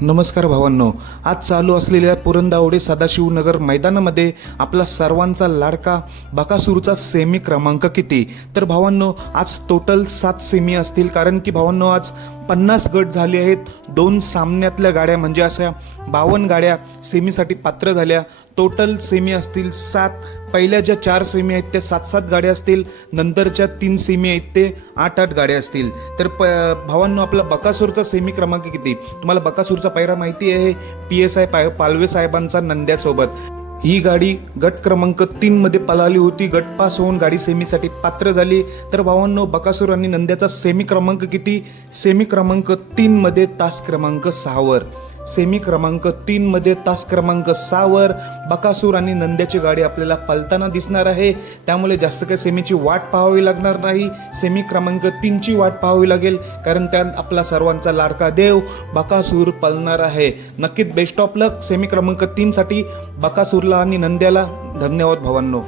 नमस्कार भावांनो आज चालू असलेल्या पुरंदावडे सदाशिवनगर मैदानामध्ये आपला सर्वांचा लाडका बकासूरचा सेमी क्रमांक किती? तर भावांनो आज टोटल सात सेमी असतील. कारण की भावांनो आज पन्नास गट झाले आहेत. दोन सामन्यातल्या गाड्या म्हणजे अशा बावन्न गाड्या सेमीसाठी पात्र झाल्या. टोटल सेमी असतील सात. पहिल्या ज्या चार सेमी आहेत त्या सात सात गाड्या असतील नंतरच्या तीन सेमी आहेत ते आठ आठ गाड्या असतील. तर प भावांनो आपला बकासूरचा सेमी क्रमांक किती? तुम्हाला बकासूरचा पायरा माहिती आहे पी एस आय पाय पालवे साहेबांचा नंद्यासोबत. ही गाडी गट क्रमांक तीन मध्ये पळाली होती. गट पास होऊन गाडी सेमीसाठी पात्र झाली. तर भावांनो बकासूर आणि नंद्याचा सेमी क्रमांक किती? सेमी क्रमांक तीन मध्ये तास क्रमांक सहावर सेमी क्रमांक तीन मध्ये तास क्रमांक सहावर बकासूर आणि नंद्याची गाडी आपल्याला पलताना दिसणार आहे. त्यामुळे जास्त काही सेमीची वाट पाहावी लागणार नाही. सेमी क्रमांक तीनची वाट पाहावी लागेल कारण त्यात आपला सर्वांचा लाडका देव बकासूर पलणार आहे. नक्कीच बेस्ट ऑफ लक सेमी क्रमांक तीनसाठी बकासूरला आणि नंद्याला धन्यवाद भवांनो.